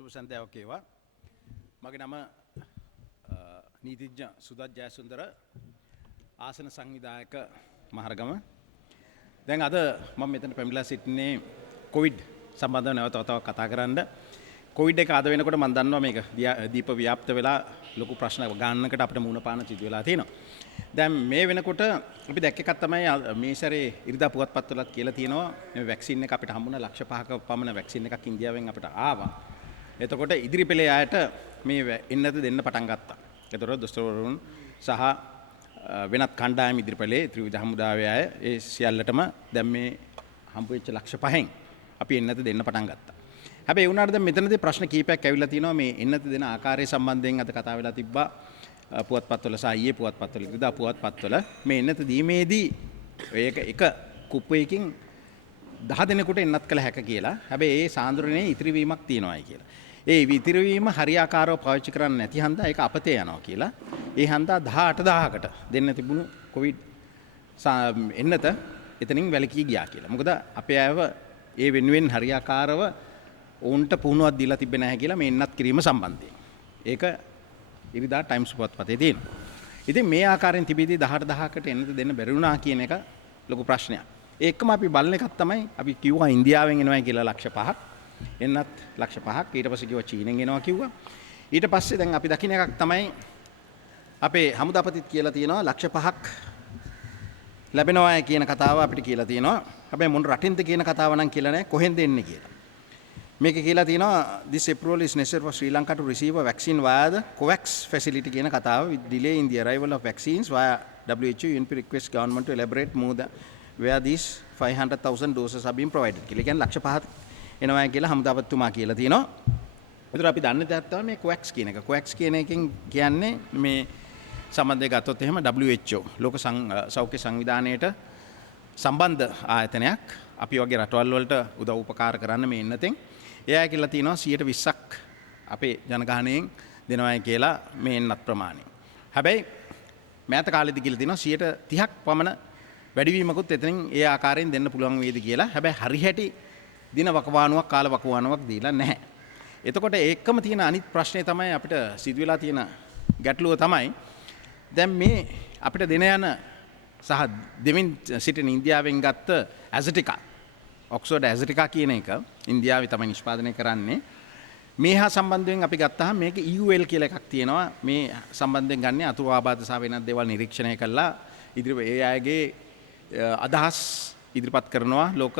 සුබ සන්ධ්‍යාවක් වේවා. මගේ නම නීතිඥ සුදත් ජයසුන්දර ආසන සංවිධායක මහරගම. දැන් අද මම මෙතන පැමිණලා සිටින්නේ කොවිඩ් සම්බන්ධව නැවත වතාවක් කතා කරන්න. කොවිඩ් එක අද වෙනකොට මම දන්නවා මේක දීප ව්‍යාප්ත වෙලා ලොකු ප්‍රශ්න ගානකට අපිට මුහුණ පාන සිදු වෙලා තියෙනවා. දැන් මේ වෙනකොට අපි දැක්ක එකක් තමයි මේ සැරේ ඉරිදා පුවත්පත්වලත් කියලා තියෙනවා මේ වැක්සින් එක අපිට හම්බුණා ලක්ෂ 5ක පමණ වැක්සින් එකක් ඉන්දියාවෙන් අපිට ආවා. එතකොට ඉදිරි පෙළේ අයට මේ එන්නත දෙන්න පටන් ගත්තා. එතකොට දොස්තරවරුන් සහ වෙනත් කණ්ඩායම් ඉදිරි පෙළේ ත්‍රිවිධ හමුදාවේ අය ඒ සියල්ලටම දැන් මේ හම්බ වෙච්ච ලක්ෂ 5න් අපි එන්නත දෙන්න පටන් ගත්තා. හැබැයි ඒ වුණාට දැන් මෙතනදී ප්‍රශ්න කීපයක් ඇවිල්ලා තියෙනවා මේ එන්නත දෙන ආකාරය සම්බන්ධයෙන් අද කතා වෙලා තිබ්බා. පුවත්පත්වල සහ ඊයේ පුවත්පත්වල ඉරිදා පුවත්පත්වල මේ එන්නත දීමේදී ඒක එක කුප්පයකින් 10 දෙනෙකුට එන්නත් කළ හැක කියලා. හැබැයි ඒ සාන්ද්‍රණයේ ඉතිරි වීමක් තියෙනවායි කියලා. ඒ ඉතිරි වීම හරියාකාරව පාවිච්චි කරන්නේ නැති හන්දා ඒක අපතේ යනවා කියලා. ඒ හන්දා 18000කට දෙන්න තිබුණු කොවිඩ් එන්නත එතනින් වැළකී ගියා කියලා. මොකද අපේ අයව ඒ වෙනුවෙන් හරියාකාරව ඔවුන්ට පුහුණුවක් දීලා තිබෙන්නේ නැහැ කියලා මේ එන්නත් කිරීම සම්බන්ධයෙන්. ඒක ඉරිදා ටයිම්ස් පුවත්පතේ තියෙනවා. ඉතින් මේ ආකාරයෙන් තිබීදී 18000කට එන්නත දෙන්න බැරි වුණා කියන එක ලොකු ප්‍රශ්නයක්. ඒකම අපි බලන එකක් තමයි අපි කිව්වා ඉන්දියාවෙන් එනවා කියලා ලක්ෂ 5ක්. එන්නත් ලක්ෂ 5ක්. ඊට පස්සේ කිව්වා චීනෙන් එනවා කිව්වා. ඊට පස්සේ දැන් අපි දකින්න එකක් තමයි අපේ හමුදාපතිත් කියලා තියෙනවා ලක්ෂ 5ක් ලැබෙනවා කියන කතාව අපිට කියලා තියෙනවා. හැබැයි මොන රටින්ද කියන කතාව නම් කියලා නැහැ කොහෙන්ද එන්නේ කියලා. මේක කියලා තියෙනවා this approval is necessary for Sri Lanka to receive a vaccine via the COVAX facility කියන කතාව with delay in the arrival of vaccines via WHO UNP request government to elaborate more than where these 500,000 doses are being provided කියලා. කියන්නේ ලක්ෂ 5ක් එනවා කියලා හමුදාපතිතුමා කියලා තියෙනවා. ඒතර අපි දන්නේ දෙයක් තමයි මේ COVAX කියන එක. COVAX කියන එකෙන් කියන්නේ මේ සම්බන්ධය ගත්තොත් එහෙම WHO ලෝක සෞඛ්‍ය සංවිධානයට සම්බන්ධ ආයතනයක්. අපි වගේ රටවල් වලට උදව් උපකාර කරන්න මේ එන්නතෙන් එයා කියලා තියෙනවා 120ක් අපේ ජනගහනයෙන් දෙනවායි කියලා මේ එන්නත් ප්‍රමාණය. හැබැයි මෑත කාලෙදි කියලා තියෙනවා 130ක් පමණ වැඩිවීමකුත් එතනින් ඒ ආකාරයෙන් දෙන්න පුළුවන් වේද කියලා. හැබැයි හරිහැටි දින වකවානුවක් කාල වකවානුවක් දීලා නැහැ. එතකොට ඒකම තියෙන අනිත් ප්‍රශ්නේ තමයි අපිට සිදු වෙලා තියෙන ගැටලුව තමයි දැන් මේ අපිට දෙන යන සහ දෙමින් සිටින ඉන්දියාවෙන් ගත්ත ඇසටිකා ඔක්ස්ෆර්ඩ් ඇසටිකා කියන එක ඉන්දියාවේ තමයි නිෂ්පාදනය කරන්නේ. මේ හා සම්බන්ධයෙන් අපි ගත්තාම මේක EUL කියලා එකක් තියෙනවා. මේ සම්බන්ධයෙන් ගන්නේ අතුරු ආබාධ සහ වෙනත් දේවල් නිරීක්ෂණය කළා ඒ අයගේ අදහස් ඉදිරිපත් කරනවා ලෝක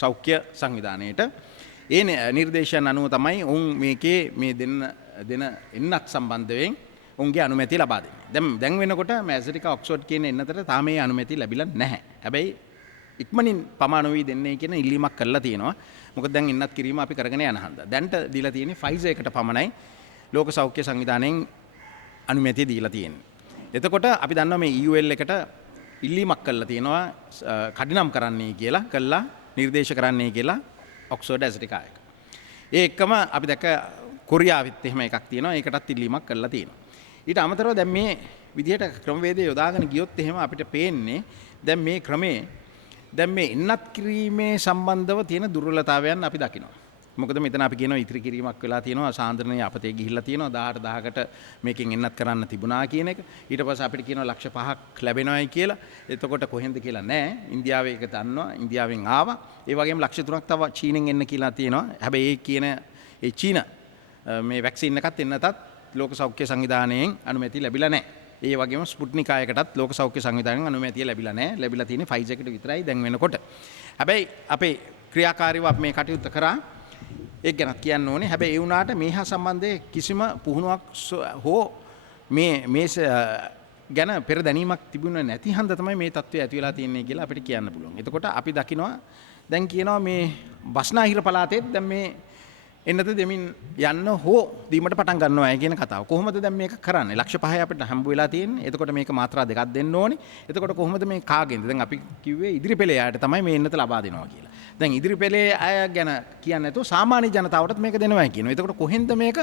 සෞඛ්‍ය සංවිධානයට. ඒ නිර්දේශයන් අනුව තමයි ඔවුන් මේකේ මේ දෙන එන්නත් සම්බන්ධයෙන් ඔවුන්ගේ අනුමැතිය ලබා දෙන්නේ. දැන් වෙනකොට ඇසටිකා ඔක්ස්ෆර්ඩ් කියන එන්නතට තාම මේ අනුමැතිය ලැබිලා නැහැ. හැබැයි ඉක්මනින් පමාණු වී දෙන්නේ කියන ඉල්ලීමක් කරලා තියෙනවා. මොකද දැන් එන්නත් කිරීම අපි කරගෙන යන හන්ද. දැන්ට දීලා තියෙන්නේ ෆයිසර් එකට පමණයි ලෝක සෞඛ්‍ය සංවිධානයෙන් අනුමැතිය දීලා තියෙන්නේ. එතකොට අපි දන්නවා මේ EUL එකට ඉල්ලීමක් කරලා තියෙනවා කඩිනම් කරන්නයි කියලා කළා නිර්දේශ කරන්නයි කියලා ඔක්ස්ෆර්ඩ් ඇසටිකා එක. ඒ එක්කම අපි දැක්ක කොරියාවෙත් එහෙම එකක් තියෙනවා. ඒකටත් ඉල්ලීමක් කරලා තියෙනවා. ඊට අමතරව දැන් මේ විදිහට ක්‍රමවේදය යොදාගෙන ගියොත් එහෙම අපිට පේන්නේ දැන් මේ ක්‍රමේ දැන් මේ එන්නත් කිරීමේ සම්බන්ධව තියෙන දුර්වලතාවයන් අපි දකිනවා. මොකද මෙතන අපි කියනවා ඉතිරි කිරීමක් වෙලා තියෙනවා සාන්ද්‍රණයේ අපතේ ගිහිල්ලා තියෙනවා 18000කට මේකෙන් එන්නත් කරන්න තිබුණා කියන එක. ඊට පස්සේ අපිට කියනවා ලක්ෂ 5ක් ලැබෙනවායි කියලා. එතකොට කොහෙන්ද කියලා නැහැ. ඉන්දියාවේ එක දන්නවා. ඉන්දියාවෙන් ආවා. ඒ වගේම ලක්ෂ 3ක් තව චීනෙන් එන්න කියලා තියෙනවා. හැබැයි ඒ කියන ඒ චීන මේ වැක්සින් එකත් එන්නතත් ලෝක සෞඛ්‍ය සංවිධානයෙන් අනුමැතිය ලැබිලා නැහැ. ඒ වගේම ස්පුට්නික් ආයකටත් ලෝක සෞඛ්‍ය සංවිධානයෙන් අනුමැතිය ලැබිලා නැහැ. ලැබිලා තියෙන්නේ ෆයිසර් එකට විතරයි දැන් වෙනකොට. හැබැයි අපේ ක්‍රියාකාරීව අපි මේ කටයුත්ත කරා ඒක ගැන කියන්න ඕනේ. හැබැයි ඒ වුණාට මේ හා සම්බන්ධයේ කිසිම පුහුණුවක් හෝ මේ ගැන පෙර දැනීමක් තිබුණේ නැති හන්ද තමයි මේ තත්ත්වය ඇති වෙලා තියෙන්නේ කියලා අපිට කියන්න පුළුවන්. එතකොට අපි දකිනවා දැන් කියනවා මේ බස්නාහිර පළාතේ දැන් මේ එන්නත දෙමින් යන්න හෝ දීමට පටන් ගන්නවා කියන කතාව. කොහොමද දැන් මේක කරන්නේ? ලක්ෂ 5යි අපිට හම්බ වෙලා තියෙන්නේ. එතකොට මේක මාත්‍රා දෙකක් දෙන්න ඕනේ. එතකොට කොහොමද මේ කාගෙන්ද? දැන් අපි කිව්වේ ඉදිරි පෙළේ අයට තමයි මේ එන්නත ලබා දෙනවා කියලා. දැන් ඉදිරි පෙළේ අය ගැන කියන්නේ නැතුව සාමාන්‍ය ජනතාවටත් මේක දෙනවා කියනවා. එතකොට කොහෙන්ද මේක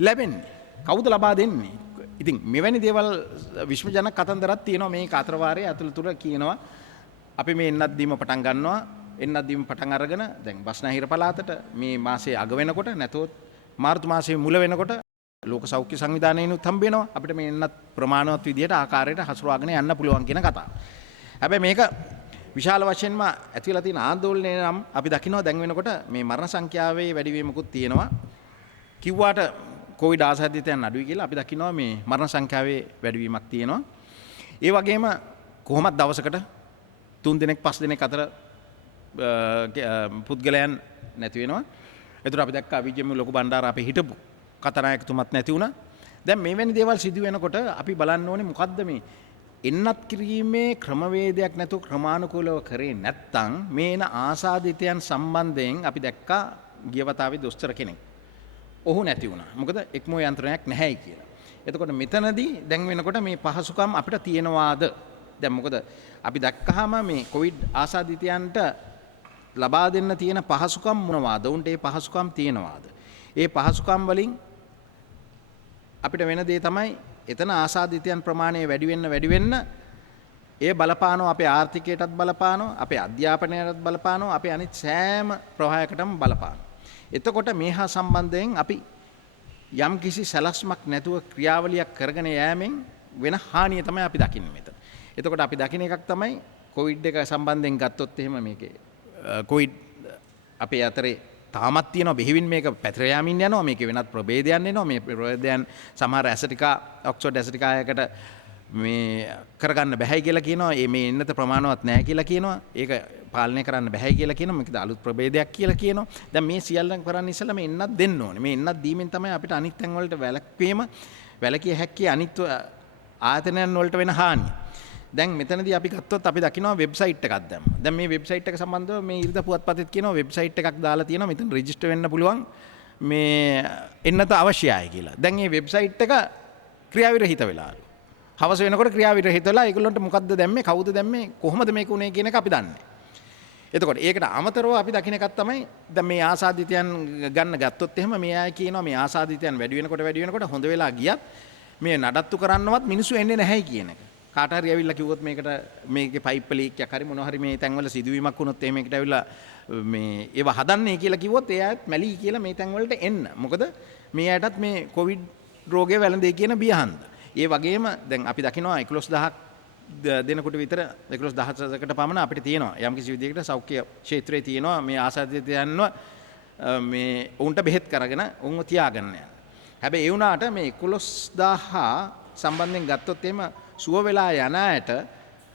ලැබෙන්නේ? කවුද ලබා දෙන්නේ? ඉතින් මෙවැනි දේවල් විශ්වජනක කතන්දරක් තියෙනවා මේ කාතරවාරයේ අතුළතුර කියනවා අපි මේ එන්නත් දීම පටන් ගන්නවා එන්නත් දීම පටන් අරගෙන දැන් බස්නාහිර පළාතට මේ මාසේ අග වෙනකොට නැතොත් මාර්තු මාසේ මුල වෙනකොට ලෝක සෞඛ්‍ය සංවිධානයෙන්ුත් හම්බ වෙනවා අපිට මේ එන්නත් ප්‍රමාණවත් විදියට ආකාරයට හසුරවාගෙන යන්න පුළුවන් කියන කතාව. හැබැයි මේක විශාල වශයෙන්ම ඇති වෙලා තියෙන ආందోලනය නම් අපි දකිනවා දැන් වෙනකොට මේ මරණ සංඛ්‍යාවේ වැඩිවීමකුත් තියෙනවා. කිව්වාට කොවිඩ් ආසාදිතයන් අඩුයි කියලා අපි දකිනවා මේ මරණ සංඛ්‍යාවේ වැඩිවීමක් තියෙනවා. ඒ වගේම කොහොමද දවසකට 3 දිනක් 5 දිනක් අතර පුද්ගලයන් නැති වෙනවා. ඒතර අපි දැක්ක අවිජ්ජම ලොකු බණ්ඩාර අපේ හිටපු කතානායකතුමත් නැති වුණා. දැන් මේ වැනි දේවල් සිදු වෙනකොට අපි බලන්න ඕනේ මොකද්ද මේ එන්නත් කිරීමේ ක්‍රමවේදයක් නැතුව ක්‍රමානුකූලව කරේ නැත්නම් මේ එන ආසාදිතයන් සම්බන්ධයෙන් අපි දැක්කා ගිය වතාවේ දොස්තර කෙනෙක්. ඔහු නැති වුණා. මොකද එක්මෝ යන්ත්‍රණයක් නැහැයි කියලා. එතකොට මෙතනදී දැන් වෙනකොට මේ පහසුකම් අපිට තියෙනවාද? දැන් මොකද අපි දැක්කහම මේ කොවිඩ් ආසාදිතයන්ට ලබා දෙන්න තියෙන පහසුකම් මොනවාද? උන්ට ඒ පහසුකම් තියෙනවාද? ඒ පහසුකම් වලින් අපිට වෙන දේ තමයි එතන ආසාදිතයන් ප්‍රමාණය වැඩි වෙන්න ඒ බලපානවා අපේ ආර්ථිකයටත් බලපානවා අපේ අධ්‍යාපනයටත් බලපානවා අපේ අනිත් සෑම ප්‍රවාහයකටම බලපානවා. එතකොට මේ හා සම්බන්ධයෙන් අපි යම් කිසි සැලැස්මක් නැතුව ක්‍රියාවලියක් කරගෙන යෑමෙන් වෙන හානිය තමයි අපි දකින්නේ මෙතන. එතකොට අපි දකින එකක් තමයි කොවිඩ් එක සම්බන්ධයෙන් ගත්තොත් එහෙම මේකේ කොවිඩ් අපේ අතරේ තාමත් තියෙනවා බෙහෙවින් මේක පැතිර යාමින් යනවා මේකේ වෙනත් ප්‍රභේදයන් එනවා මේ ප්‍රභේදයන් සමහර ඇසටිකා ඔක්ස්ෆර්ඩ් ඇසටිකායකට මේ කරගන්න බැහැ කියලා කියනවා මේ එන්නත ප්‍රමාණවත් නැහැ කියලා කියනවා ඒක පාලනය කරන්න බැහැ කියලා කියනවා මේකද අලුත් ප්‍රභේදයක් කියලා කියනවා දැන් මේ සියල්ලම කරන්න ඉස්සෙල්ලා මේ එන්නත් දෙන්න ඕනේ මේ එන්නත් දීමෙන් තමයි අපිට අනිත් තැන් වලට වැළකිය හැක්කේ අනිත් ආයතනයන් වලට වෙන හානිය දැන් මෙතනදී අපි ගත්තොත් අපි දකිනවා වෙබ්සයිට් එකක් දැම්මා. දැන් මේ වෙබ්සයිට් එක සම්බන්ධව මේ ඉරිදා පුවත්පතෙත් කියනවා වෙබ්සයිට් එකක් දාලා තියෙනවා. මෙතන රෙජිස්ටර් වෙන්න පුළුවන් මේ එන්නත අවශ්‍යයි කියලා. දැන් මේ වෙබ්සයිට් එක ක්‍රියාවිරහිත වෙලාලු. හවස වෙනකොට ක්‍රියාවිරහිත වෙලා ඒගොල්ලන්ට මොකද්ද දැම්මේ? කවුද දැම්මේ? කොහොමද මේක උනේ කියන එක අපි දන්නේ. එතකොට ඒකට අමතරව අපි දකින එකක් තමයි දැන් මේ ආසාදිතයන් ගන්න ගත්තොත් එහෙම මේ අය කියනවා මේ ආසාදිතයන් වැඩි වෙනකොට හොඳ වෙලා ගියත් මේ නඩත්තු කරන්නවත් මිනිස්සු එන්නේ නැහැයි කියන එක. කාට හරි ඇවිල්ලා කිව්වොත් මේකට මේකේ පයිප් ලීක් එකක් හරි මොනවා හරි මේ තැන්වල සිදුවීමක් වුණොත් එහෙම මේකට ඇවිල්ලා මේ ඒව හදන්නේ කියලා කිව්වොත් ඒ අයත් මැලි කියලා මේ තැන්වලට එන්න. මොකද මේ අයටත් මේ කොවිඩ් රෝගය වැළඳේ කියන බියහන්ද. ඒ වගේම දැන් අපි දකිනවා 11000ක් දෙනකොට විතර 11000කට පමණ අපිට තියෙනවා. යම්කිසි විදිහකට සෞඛ්‍ය ක්ෂේත්‍රයේ තියෙනවා මේ ආසාදිතයන්ව මේ උන්ට බෙහෙත් කරගෙන උන්ව තියාගන්න යන. හැබැයි ඒ වුණාට මේ 11000 සම්බන්ධයෙන් ගත්තොත් එහෙම සුව වෙලා යන අයට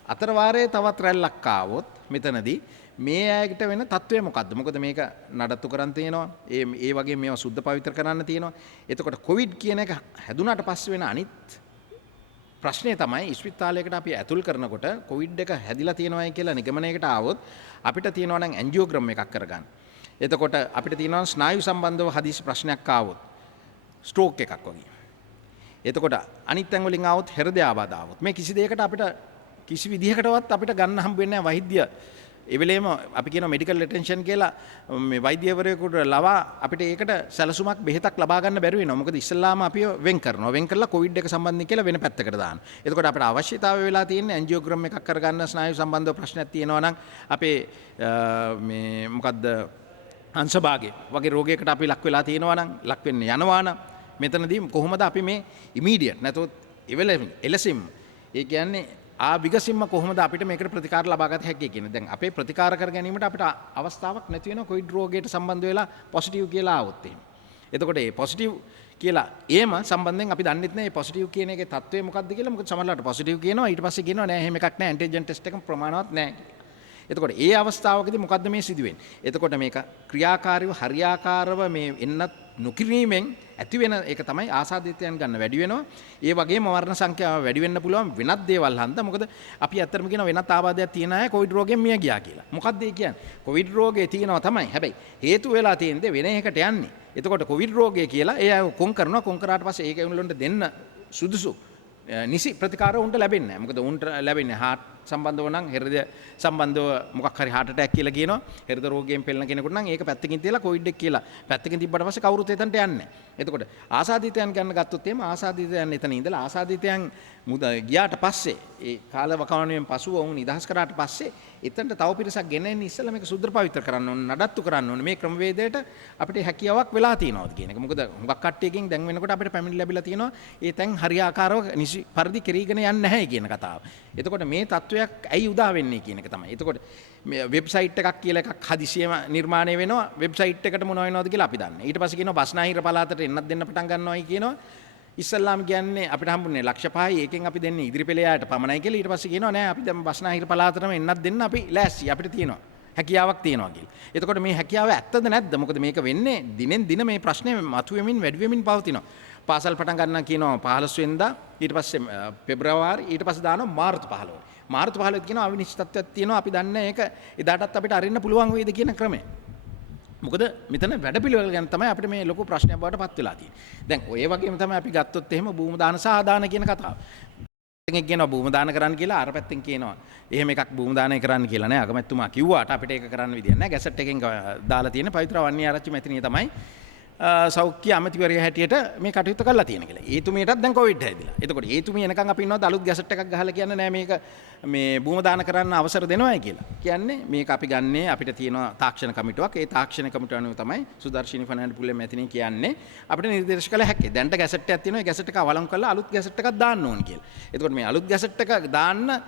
අතර වාරයේ තවත් රැල්ලක් ආවොත් මෙතනදී මේ අයට වෙන තත්ත්වය මොකද්ද? මොකද මේක නඩත්තු කරන් තියෙනවා. ඒ වගේ මේවා සුද්ධ පවිත්‍ර කරන්න තියෙනවා. එතකොට කොවිඩ් කියන එක හැදුනාට පස්සේ වෙන අනිත් ප්‍රශ්නේ තමයි ස්පිතාලයකට අපි ඇතුල් කරනකොට කොවිඩ් එක හැදිලා තියෙනවායි කියලා නිගමනයකට ආවොත් අපිට තියෙනවා නම් ඇන්ජියෝග්‍රෑම් එකක් කරගන්න. එතකොට අපිට තියෙනවා ස්නායු සම්බන්ධව හදිසි ප්‍රශ්නයක් ආවොත් ස්ට්‍රෝක් එකක් වගේ. එතකොට අනිත් තැන් වලින් ආවොත් හෘද ආබාධ ආවොත් මේ කිසි දෙයකට අපිට කිසි විදිහකටවත් අපිට ගන්න හම්බ වෙන්නේ නැහැ වෛද්‍ය ඒ වෙලේම අපි කියන මෙඩිකල් ඇටෙන්ෂන් කියලා මේ වෛද්‍යවරයෙකුට ලවා අපිට ඒකට සැලසුමක් බෙහෙතක් ලබා ගන්න බැරි වෙනවා. මොකද ඉස්සල්ලාම අපිව වෙන් කරනවා. වෙන් කරලා කොවිඩ් එක සම්බන්ධයෙන් කියලා වෙන පැත්තකට දානවා. එතකොට අපිට අවශ්‍යතාවය වෙලා තියෙන්නේ ඇන්ජියෝග්‍රෑම් එකක් කරගන්න ස්නායු සම්බන්ධව ප්‍රශ්නයක් තියෙනවා නම් අපේ මේ මොකද්ද අංශභාගය වගේ රෝගයකට අපි ලක් වෙලා තියෙනවා නම් ලක් වෙන්න යනවා නම් මෙතනදී කොහොමද අපි මේ ඉමීඩියට් නැතොත් එලෙසින්ම ඒ කියන්නේ විගසින්ම කොහොමද අපිට මේකට ප්‍රතිකාර ලබා ගත හැකියි කියන. දැන් අපේ ප්‍රතිකාර කර ගැනීමට අපිට අවස්ථාවක් නැති වෙනවා කොවිඩ් රෝගයට සම්බන්ධ වෙලා පොසිටිව් කියලා ආවොත් එහෙම. එතකොට මේ පොසිටිව් කියලා ඒම සම්බන්ධයෙන් අපි දන්නෙත් නෑ මේ පොසිටිව් කියන එකේ තත්ත්වය මොකක්ද කියලා. මොකද සමහරවිට පොසිටිව් කියනවා ඊට පස්සේ කියනවා නෑ එහෙම එකක් නෑ ඇන්ටිජන් ටෙස්ට් එක ප්‍රමාණවත් නෑ. එතකොට ඒ අවස්ථාවකදී මොකද්ද මේ සිදුවෙන්නේ? එතකොට මේක ක්‍රියාකාරීව හරියාකාරව මේ එන්නත් නොකිරීමෙන් ඇති වෙන එක තමයි ආසාදිතයන් ගන්න වැඩි වෙනවා. ඒ වගේම මරණ සංඛ්‍යාව වැඩි වෙන්න පුළුවන් වෙනත් දේවල් හන්ද. මොකද අපි ඇත්තටම කියන වෙනත් ආබාධයක් තියන අය කොවිඩ් රෝගයෙන් මිය ගියා කියලා. මොකද්ද ඒ කියන්නේ? කොවිඩ් රෝගේ තියෙනවා තමයි. හැබැයි හේතු වෙලා තියෙන්නේ වෙන එකකට යන්නේ. එතකොට කොවිඩ් රෝගය කියලා ඒ අය කොන් කරනවා. කොන් කරාට පස්සේ ඒක උන්ලොන්ට දෙන්න සුදුසු නිසි ප්‍රතිකාර උන්ට ලැබෙන්නේ නැහැ. මොකද උන්ට ලැබෙන්නේ හાર્ට් සම්බන්ධව නම් හෘදය සම්බන්ධව මොකක් හරි heart attack කියලා කියනවා. හෘද රෝගයෙන් පෙළෙන කෙනෙකුට නම් ඒක පැත්තකින් තියලා කොවිඩ් එක කියලා පැත්තකින් තිබ්බට පස්සේ කවුරුත් එතනට යන්නේ නැහැ. එතකොට ආසාදිතයන් ගන්න ගත්තොත් එහෙම ආසාදිතයන් එතන ඉඳලා ආසාදිතයන් ගියාට පස්සේ ඒ කාල වකවානුවෙන් පසුව වුන් නිදහස් කරාට පස්සේ එතනට තව පිරිසක් ගෙන එන්න ඉස්සෙල්ලා මේක සුද්ධ පවිත්‍ර කරන්න ඕනේ, නඩත්තු කරන්න ඕනේ. මේ ක්‍රමවේදයට අපිට හැකියාවක් වෙලා තියෙනවද කියන එක. මොකද හුඟක් කට්ටියකින් දැන් වෙනකොට අපිට පැමිණිලි ලැබිලා තියෙනවා. ඒ තැන් හරියාකාරව නිසි පරිදි කෙරීගෙන යන්නේ නැහැ කියන කතාව. එතකොට මේ තත්වයක් ඇයි උදා වෙන්නේ කියන එක තමයි. එතකොට මේ වෙබ්සයිට් එකක් කියලා එකක් හදිසියෙම නිර්මාණය වෙනවා. වෙබ්සයිට් එකට මොනව වෙනවද කියලා අපි දන්නේ. ඊට පස්සේ කියනවා බස්නාහිර පළාතට එන්නත් දෙන්න පටන් ගන්නවායි කියනවා. ඉස්සල්ලාම කියන්නේ අපිට හම්බුනේ ලක්ෂ 5යි ඒකෙන් අපි දෙන්නේ ඉදිරි පෙළයාට පමණයි කියලා. ඊට පස්සේ කියනවා නෑ අපි දැන් බස්නාහිර පළාතටම එන්නත් දෙන්න අපි ලෑස්ති අපිට තියෙනවා හැකියාවක් තියෙනවා කියලා. එතකොට මේ හැකියාව ඇත්තද නැද්ද? මොකද මේක වෙන්නේ දිනෙන් දින මේ ප්‍රශ්නේ මතුවෙමින් වැඩි වෙමින් පවතිනවා. පාසල් පටන් ගන්නවා කියනවා 15 වෙනිදා, ඊට පස්සේ පෙබරවාරි, ඊට පස්සේ දානවා මාර්තු 15. මාර්තු 15 කියනවා අවිනිශ්චිතත්වයක් තියෙනවා අපි දන්නේ ඒක එදාටත් අපිට අරින්න පුළුවන් වේද කියන ක්‍රමය. මොකද මෙතන වැඩපිළිවෙල ගැන තමයි අපිට මේ ලොකු ප්‍රශ්නයක් බවට පත් වෙලා තියෙන්නේ. දැන් ඔය වගේම තමයි අපි ගත්තොත් එහෙම භූම දාන සහ ආදාන කියන කතාව. එකෙක් කියනවා භූම දාන කරන්න කියලා, අර පැත්තෙන් කියනවා එහෙම එකක් භූම දානය කරන්න කියලා නෑ. අගමැතිතුමා කිව්වාට අපිට ඒක කරන්න විදියක් නෑ. ගැසට් එකෙන් දාලා තියෙන පවිත්‍ර වන්නේ ආරච්චි මැතිණිය තමයි සෞඛ්‍ය අමාත්‍යවරිය හැටියට මේ කටයුතු කරලා තියෙන කියලා. ඒතුමියටත් දැන් කොවිඩ් හැදිලා. එතකොට ඒතුමිය එනකන් අපි ඉන්නවද අලුත් ගැසට් එකක් ගහලා කියන්නේ නෑ මේක මේ භූම දාන කරන්න අවසර දෙනවයි කියලා. කියන්නේ මේක අපි ගන්නේ අපිට තියෙන තාක්ෂණ කමිටුවක්. ඒ තාක්ෂණ කමිටුව අනුව තමයි සුදර්ශිනී ෆර්නෑන්ඩ් පුල්ලේ මැතිණිය කියන්නේ අපිට නිර්දේශ කළ හැකි. දැන්ට ගැසට් එකක් තියෙනවා. ඒ ගැසට් එක අවලංගු කරලා අලුත් ගැසට් එකක් දාන්න ඕන කියලා. එතකොට මේ අලුත් ගැසට් එක දාන්න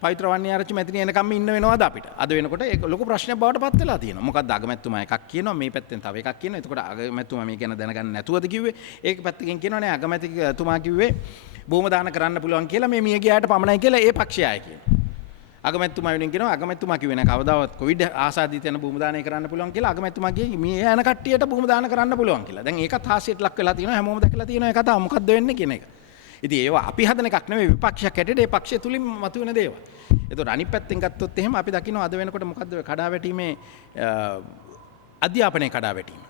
පවිත්‍ර වන්නේ ආරච්චි මැතිණිය එනකම් ඉන්න වෙනවද අපිට? අද වෙනකොට ඒක ලොකු ප්‍රශ්නයක් බවට පත් වෙලා තියෙනවා. මොකද්ද අගමැතිතුමා එකක් කියනවා, මේ පැත්තෙන් තව එකක් කියනවා. එතකොට අගමැතිතුමා මේ ගැන දැනගන්න නැතුවද කිව්වේ? ඒක පැත්තකින් කියනවා නේ අගමැතිතුමා කිව්වේ භූම දාන කරන්න පුළුවන් කියලා මේ මිය ගියාට පමණයි කියලා ඒ පක්ෂය අය කියනවා. අගමැතිතුමා වෙනින් කියනවා අගමැතිතුමා කිව්වේ නෑ කවදාවත් කොවිඩ් ආසාදිත යන භූම දානය කරන්න පුළුවන් කියලා. අගමැතිතුමා කියේ මේ යන කට්ටියට භූම දාන කරන්න පුළුවන් කියලා. දැන් ඒකත් හාස්‍යයට ලක් වෙලා තියෙනවා. හැමෝම දැකලා තියෙනවා ඒ කතාව මොකද්ද වෙන්නේ කියන එක. ඉතින් ඒවා අපි හදන එකක් නෙමෙයි, විපක්ෂයක් හැටියට ඒ පක්ෂය තුලින් මතුවෙන දේවල්. එතකොට අනිත් පැත්තෙන් ගත්තොත් එහෙම අපි දකිනවා අද වෙනකොට මොකද්ද කඩාවැටීමේ අධ්‍යාපනයේ කඩාවැටීම.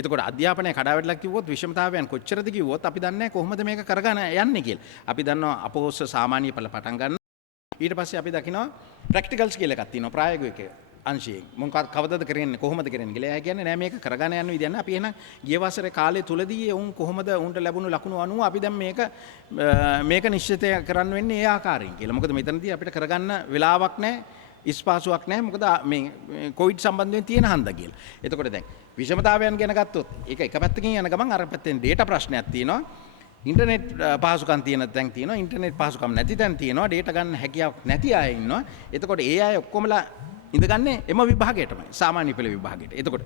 එතකොට අධ්‍යාපනයේ කඩාවැටලා කිව්වොත් විෂමතාවයන් කොච්චරද කිව්වොත් අපි දන්නේ කොහොමද මේක කරගෙන යන්නේ කියලා. අපි දන්නවා අපෝස්ස සාමාන්‍ය පළ පටන් ගන්න. ඊට පස්සේ අපි දකිනවා ප්‍රැක්ටිකල්ස් කියලා එකක් තියෙනවා ප්‍රායෝගික අංශයෙන්. මොකක්ද කවදද කරන්නේ කොහොමද කරන්නේ කියලා. එයා කියන්නේ නෑ මේක කරගෙන යන්න විදියක් නෑ. අපි එහෙනම් ගිය වසරේ කාලේ තුලදී උන් කොහොමද උන්ට ලැබුණු ලකුණු අනුව අපි දැන් මේක නිශ්චිතය කරන්න වෙන්නේ ඒ ආකාරයෙන් කියලා. මොකද මෙතනදී අපිට කරගන්න වෙලාවක් නෑ, ඉස්පාසුවක් නෑ. මොකද මේ කොවිඩ් සම්බන්ධයෙන් තියෙන හන්ද කියලා. එතකොට දැන් විෂමතාවයන් ගැන ගත්තොත් ඒක එක පැත්තකින් යන ගමන් අර පැත්තෙන් ඩේටා ප්‍රශ්නයක් තියෙනවා. ඉන්ටර්නෙට් පහසුකම් තියෙන තැන් තියෙනවා, ඉන්ටර්නෙට් පහසුකම් නැති තැන් තියෙනවා, ඩේටා ගන්න හැකියාවක් නැති අය ඉන්නවා. එතකොට ඒ අය ඔක්කොමලා ඉඳගන්නේ එම විභාගයටමයි, සාමාන්‍ය පෙළ විභාගයට. එතකොට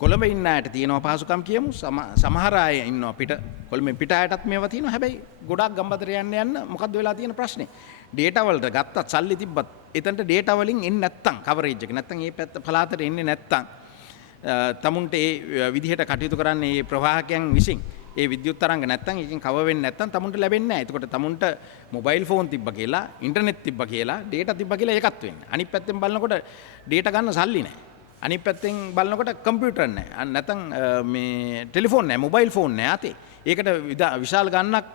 කොළඹ ඉන්න අයට තියෙනවා පහසුකම් කියමු, සමහර අය ඉන්නවා කොළඹෙන් පිට අයටත් මේවා තියෙනවා. හැබැයි ගොඩාක් ගම්බදට යන්න මොකද්ද වෙලා තියෙන ප්‍රශ්නේ? ඩේටා වලට ගත්තත් සල්ලි තිබ්බත් එතනට ඩේටා වලින් එන්නේ නැත්තම්, කවරේජ් එක නැත්තම් මේ පැත්ත පළාතට එන්නේ නැත්තම් තමුන්ට ඒ විදිහට කටයුතු කරන්නේ මේ ප්‍රවාහකයන් විසින් ඒ විද්‍යුත් තරංග නැත්තම් එකකින් කව වෙන්නේ නැත්තම් තමුන්ට ලැබෙන්නේ නැහැ. එතකොට තමුන්ට මොබයිල් ෆෝන් තිබ්බ කියලා, ඉන්ටර්නෙට් තිබ්බ කියලා, ඩේටා තිබ්බ කියලා ඒකත් වෙන්නේ. අනිත් පැත්තෙන් බලනකොට ඩේටා ගන්න සල්ලි නැහැ. අනිත් පැත්තෙන් බලනකොට කම්පියුටර් නැහැ. නැත්තම් මේ ටෙලිෆෝන් නැහැ, මොබයිල් ෆෝන් නැහැ අතේ. ඒකට විශාල ගණනක්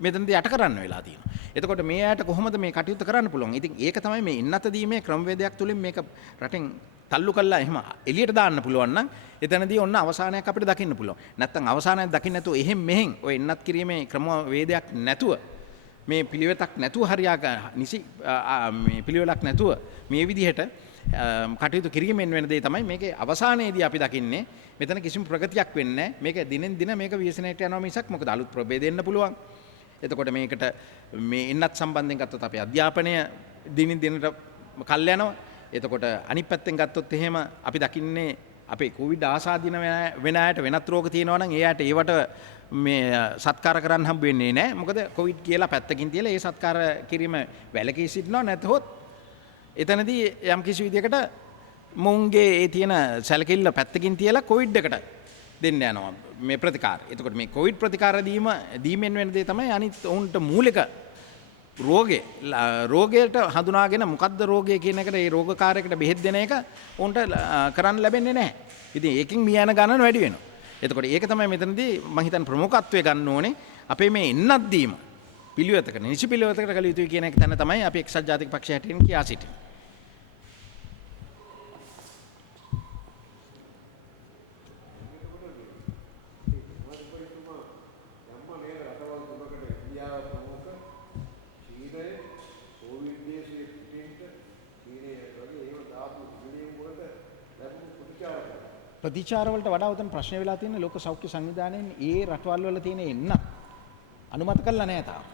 මෙතනදී යට කරන්න වෙලා තියෙනවා. එතකොට මේ ඇයට කොහොමද මේ කටයුතු කරන්න පුළුවන්? ඉතින් ඒක තමයි මේ ඉන්නත දීමේ ක්‍රමවේදයක් තුලින් මේක රටෙන් තල්ලු කළා එහෙම එළියට දාන්න පුළුවන් නම් එතනදී ඔන්න අවසානයක් අපිට දකින්න පුළුවන්. නැත්තම් අවසානයක් දකින්න නැතුව එහෙන් මෙහෙන් ඔය එන්නත් කිරීමේ ක්‍රමවේදයක් නැතුව මේ පිළිවෙතක් නැතුව නිසි මේ පිළිවෙලක් නැතුව මේ විදිහට කටයුතු කිරීමෙන් වෙන දේ තමයි මේකේ අවසානයේදී අපි දකින්නේ මෙතන කිසිම ප්‍රගතියක් වෙන්නේ නැහැ. මේක දිනෙන් දින මේක ව්‍යසනයට යනවා මිසක් මොකද අලුත් ප්‍රභේද එන්න පුළුවන්. එතකොට මේකට මේ එන්නත් සම්බන්ධයෙන් ගත්තොත් අපේ අධ්‍යාපනය දිනින් දිනට කල් යනවා. එතකොට අනිත් පැත්තෙන් ගත්තොත් එහෙම අපි දකින්නේ අපේ කොවිඩ් ආසාදින වෙන අයට වෙනත් රෝග තියෙනවා නම් ඒ අයට ඒවට මේ සත්කාර කරන්න හම්බ වෙන්නේ නැහැ. මොකද කොවිඩ් කියලා පැත්තකින් තියලා ඒ සත්කාර කිරීම වැළකී සිටිනවා. නැතහොත් එතනදී යම් කිසි විදියකට මුන්ගේ ඒ තියෙන සැලකිල්ල පැත්තකින් තියලා කොවිඩ් එකට දෙන්න යනවා මේ ප්‍රතිකාර. එතකොට මේ කොවිඩ් ප්‍රතිකාර දීමෙන් වෙන දේ තමයි අනිත් උන්ට මූලික රෝගයට හඳුනාගෙන මොකද්ද රෝගය කියන එකට ඒ රෝගකාරයකට බෙහෙත් දෙන එක උන්ට කරන්න ලැබෙන්නේ නැහැ. ඉතින් ඒකෙන් මිය යන ගණන වැඩි වෙනවා. එතකොට ඒක තමයි මෙතනදී මම හිතන්නේ ප්‍රමුඛත්වය ගන්න ඕනේ. අපේ මේ එන්නත් දීම පිළිවෙතකට නිසි පිළිවෙතකට කළ යුතුයි කියන එක තැන තමයි අපි එක්සත් ජාතික පක්ෂය හැටින් කියා සිටින්නේ. ප්‍රතිචාර වලට වඩා උතන ප්‍රශ්න වෙලා තියෙන ලෝක සෞඛ්‍ය සංවිධානයෙන් ඒ රටවල් වල තියෙන එන්න අනුමත කළා නැහැ තාම.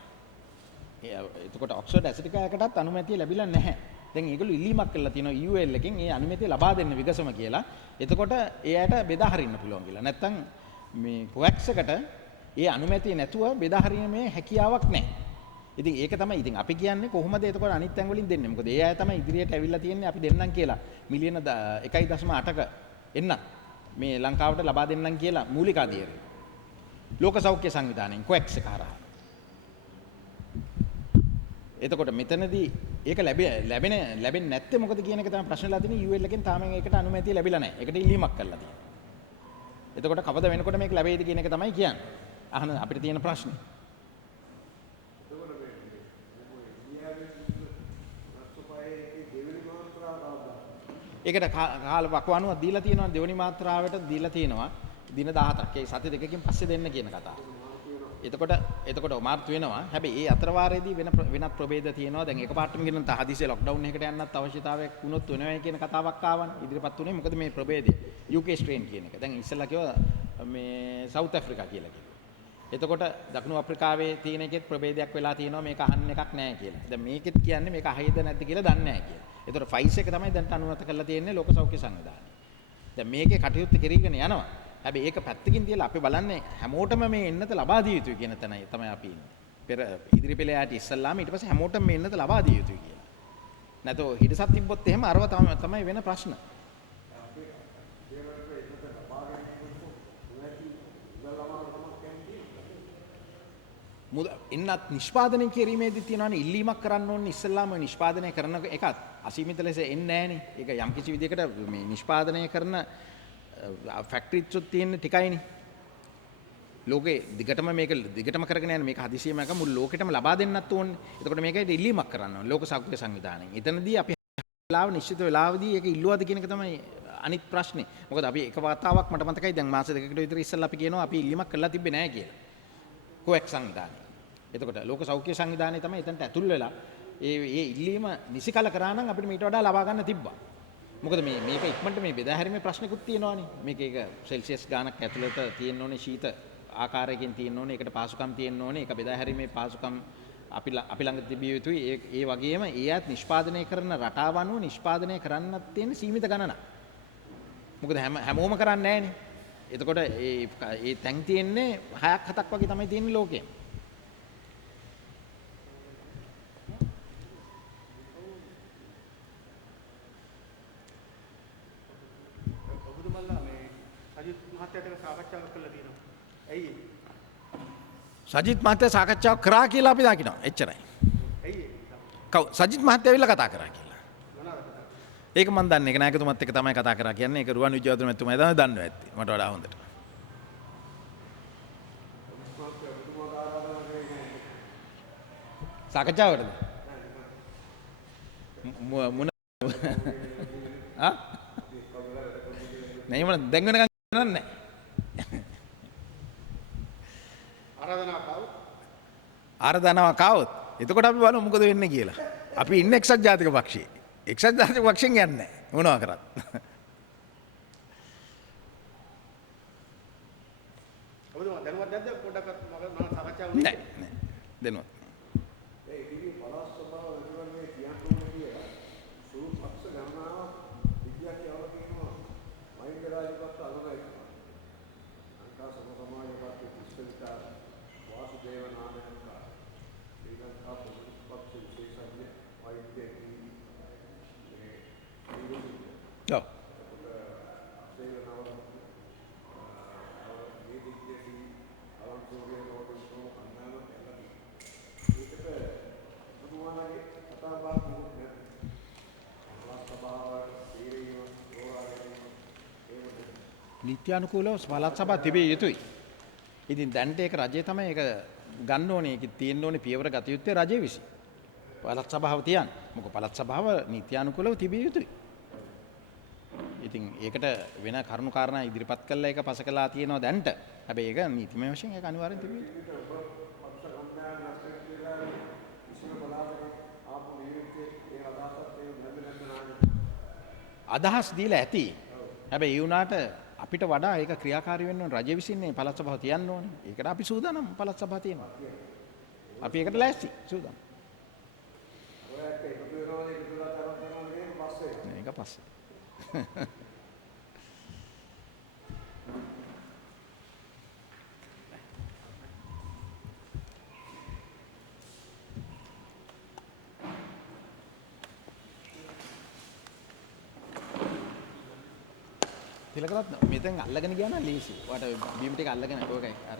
එතකොට ඔක්ස්ෆර්ඩ් ඇස්ට්‍රිකායකටත් අනුමැතිය ලැබිලා නැහැ. දැන් ඒගොල්ලෝ ඉල්ලීමක් කළා තියෙනවා UL එකෙන් ඒ අනුමැතිය ලබා දෙන්න විගසම කියලා. එතකොට එයාට බෙදා හරින්න පුළුවන් කියලා. නැත්තම් මේ COVAX එකට ඒ අනුමැතිය නැතුව බෙදා හරීමේ හැකියාවක් නැහැ. ඉතින් ඒක තමයි ඉතින් අපි කියන්නේ කොහොමද එතකොට අනිත් තැන් වලින් දෙන්නේ? මොකද ඒ අය තමයි ඉදිරියට ඇවිල්ලා තියෙන්නේ අපි දෙන්නම් කියලා. මිලියන 1.8ක එන්න මේ ලංකාවට ලබා දෙන්නම් කියලා මූලික අධීරය. ලෝක සෞඛ්‍ය සංවිධානයෙන් COVAX එක හරහා. එතකොට මෙතනදී ඒක ලැබෙන්නේ නැත්තේ මොකද කියන එක තමයි ප්‍රශ්නලා තියෙන්නේ. UL එකෙන් තාම ඒකට අනුමැතිය ලැබිලා නැහැ. ඒකට ඉල්ලීමක් කරලා තියෙනවා. එතකොට කවද වෙනකොට මේක ලැබෙයිද කියන එක තමයි කියන්නේ. අහන අපිට තියෙන ප්‍රශ්නේ. ඒකට කාල වකවානුවක් දීලා තියෙනවා දෙවෙනි මාත්‍රාවට දීලා තියෙනවා දින 17ක්. ඒ සති දෙකකින් පස්සේ දෙන්න කියන කතාව. එතකොට මාර්තු වෙනවා. හැබැයි ඒ අතර වාරයේදී වෙනත් ප්‍රභේද තියෙනවා. දැන් එකපාරටම කියන තහදිසිය ලොක්ඩවුන් එකකට යන්නත් අවශ්‍යතාවයක් වුණොත් වෙනවයි කියන කතාවක් ආවනේ. ඉදිරියපත් උනේ මොකද මේ ප්‍රභේදය UK ස්ට්‍රේන් කියන එක. දැන් ඉස්සෙල්ලා කිව්වා මේ සවුත් ඇෆ්‍රිකා කියලා කිව්වා. එතකොට දකුණු අප්‍රිකාවේ තියෙන එකෙත් ප්‍රභේදයක් වෙලා තියෙනවා මේක අහන්න එකක් නැහැ කියලා. දැන් මේකෙත් කියන්නේ මේක අහයිද නැද්ද කියලා දන්නේ නැහැ කියලා. එතකොට ෆයිස් එක තමයි දැන් අනුමත කරලා තියෙන්නේ ලෝක සෞඛ්‍ය සංවිධානය. දැන් මේකේ කටයුත්ත කෙරීගෙන යනවා. හැබැයි ඒක පැත්තකින් තියලා අපි බලන්නේ හැමෝටම මේ එන්නත ලබා දිය යුතුයි කියන තැනයි තමයි අපි ඉන්නේ. පෙර ඉදිරි පෙළ යාට ඉස්සල්ලාම ඊට පස්සේ හැමෝටම මේ එන්නත ලබා දිය යුතුයි කියලා. නැතෝ හිඩසක් තිබ්බොත් එහෙම අරව තමයි වෙන ප්‍රශ්න. එන්නත් නිෂ්පාදනය කිරීමේදී තියෙනවානේ ඉල්ලීමක් කරන්න ඕනේ ඉස්සල්ලාම නිෂ්පාදනය කරන එකත් අසීමිත ලෙස එන්නේ නැහනේ. ඒක යම් කිසි විදිහකට මේ නිෂ්පාදනය කරන ෆැක්ටරිස්ුත් තියෙන ටිකයිනේ. ලෝකේ දිගටම කරගෙන යන මේක හදිසියෙම එක මුළු ලෝකෙටම ලබා දෙන්නත් ඕනේ. එතකොට මේකයි ඉල්ලීමක් කරන්න ඕනේ ලෝක සෞඛ්‍ය සංවිධානයෙන්. එතනදී අපි වෙලාව නිශ්චිත වෙලාවදී ඒක ඉල්ලුවාද කියන එක තමයි අනිත් ප්‍රශ්නේ. මොකද අපි එක වතාවක් මට මතකයි දැන් මාස දෙකකට විතර ඉස්සෙල්ලා අපි කියනවා අපි ඉල්ලීමක් කළා තිබ්බේ නැහැ කියලා. COVAX සංවිධානය. එතකොට ලෝක සෞඛ්‍ය සංවිධානය තමයි එතනට ඇතුල් වෙලා ඒ ඉල්ලීම නිසිකල කරා නම් අපිට මීට වඩා ලබා ගන්න තිබ්බා. මොකද මේක ඉක්මනට මේ බෙදා හැරීමේ ප්‍රශ්නකුත් තියෙනවානේ. මේක ඒක සෙල්සියස් ගානක් ඇතුළත තියෙන්න ඕනේ ශීත ආකාරයකින් තියෙන්න ඕනේ. ඒකට පාසුකම් තියෙන්න ඕනේ. ඒක බෙදා හැරීමේ පාසුකම් අපි ළඟ තිබිය යුතුයි. ඒ වගේම ඒත් නිෂ්පාදනය කරන රටාව අනුව නිෂ්පාදනය කරන්නත් තියෙන සීමිත ගණනක්. මොකද හැමෝම කරන්නේ නැහනේ. එතකොට ඒ තැන් තියෙන්නේ 6ක් 7ක් වගේ තමයි තියෙන්නේ ලෝකේ. සජිත් මහත්තයා සාකච්ඡාවක් කරා කියලා අපි දකිනවා. එච්චරයි. සජිත් මහත්තයා ඇවිල්ලා කතා කරා කියලා. ඒක මම දන්නේ. ඒක නායකතුමත් එක්ක තමයි කතා කරා කියන්නේ. ඒක රුවන් විජයවර්ධන මහත්මයා තමයි දන්නවා ඇත්තේ. මට වඩා හොඳට. සාකච්ඡාවකටද? මොන නේ මම දැන් වෙනකන් නෑ. ආරාධනාවක් ආවොත් එතකොට අපි බලමු මොකද වෙන්නේ කියලා. අපි ඉන්නේ එක්සත් ජාතික පක්ෂයේ. එක්සත් ජාතික පක්ෂයෙන් යන්නේ නැහැ. මොනවා කරත්. ඔබතුමා දැනුවත් නැද්ද පොඩ්ඩක් මම සාකච්ඡා වුණේ? නෑ. දැනුවත්. ඒ ඉතිරි පළාත් සභාව විතරනේ කියන්න ඕනේ කියලා. සූ පක්ෂ ගණනාවක් විද්‍යාවේ අවල තියෙනවා. මහින්ද රාජපක්ෂ අලුගයි. අංකා සමාජ පක්ෂ විශ්වවිද්‍යාල වාසුදේව නාමයන් Ja. නිත්‍යානුකූලව පළාත් සභාව තිබිය යුතුයි. ඉතින් දැන්ට ඒක රජය තමයි ඒක ගන්න ඕනේ. ඒක තියෙන්න ඕනේ පියවර ගත යුත්තේ රජය විසින්. පළාත් සභාව තියන්න. මොකද පළාත් සභාව නිත්‍යානුකූලව තිබිය යුතුයි. ඉතින් ඒකට වෙන කරුණු කාරණා ඉදිරිපත් කළා ඒක පස කළා තියෙනවා දැන්ට. හැබැයි ඒක නීතිමය වශයෙන් ඒක අනිවාර්යෙන් තිබිය යුතුයි. අදහස් දීලා ඇති. හැබැයි ඒ වුණාට අපිට වඩා ඒක ක්‍රියාකාරී වෙන්න ඕන රජය විසින් මේ පළාත් සභාව තියන්න ඕනේ. ඒකට අපි සූදානම් පළාත් සභාව තියෙනවා. අපි ඒකට ලෑස්ති සූදානම්. ඔයත් එකතු වෙනවද එකතු වෙලා තරම් යනවද කියන පස්සේ. මේක පස්සේ. තිලකරත් මෙතෙන් අල්ලගෙන ගියා නම් ලීසි. ඔයාට බීම් ටික අල්ලගෙන ඕකයි. අර